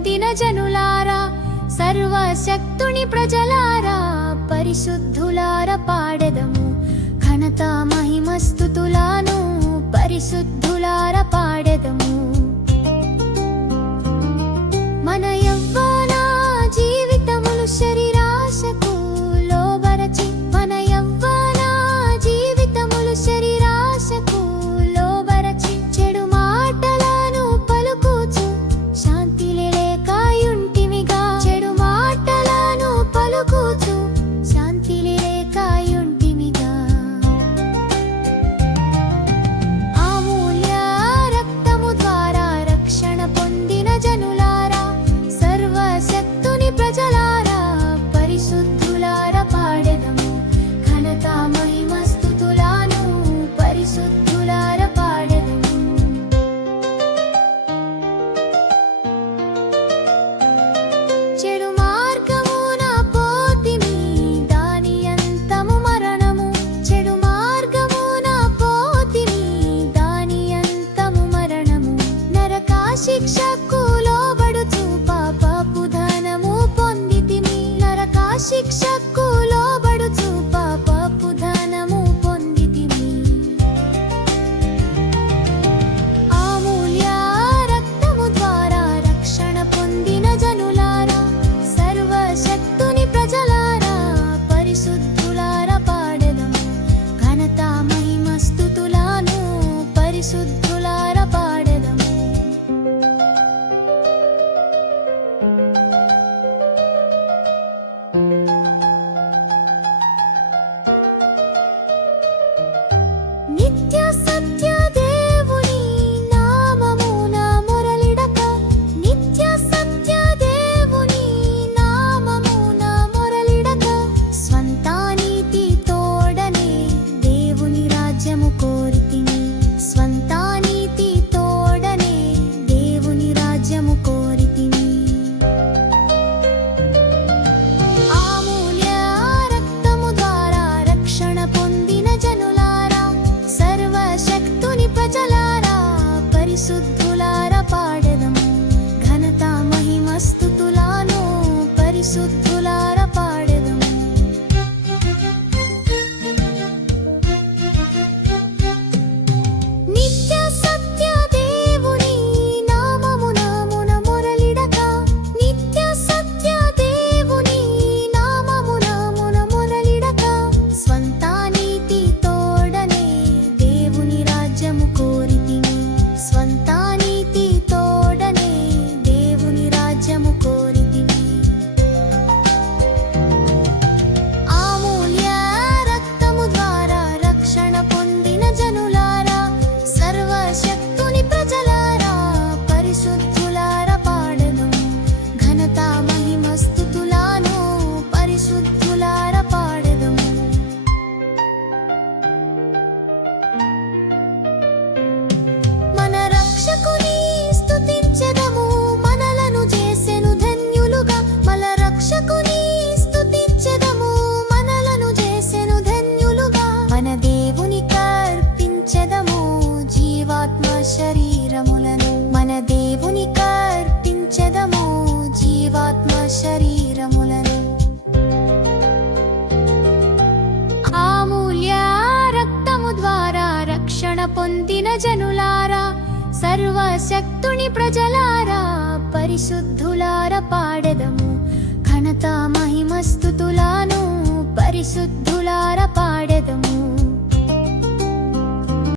పొందిన జనులారా సర్వశక్తుని ప్రజలారా పరిశుద్ధులార పాడెదము. ఘనత మహిమస్తుతులాను పరిశుద్ధులార పాడెదము. शिक्षा So. పొందిన జనులారా సర్వశక్తుని ప్రజలారా పరిశుద్ధులార పాడెదము. ఘనత మహిమస్తుతులాను పరిశుద్ధ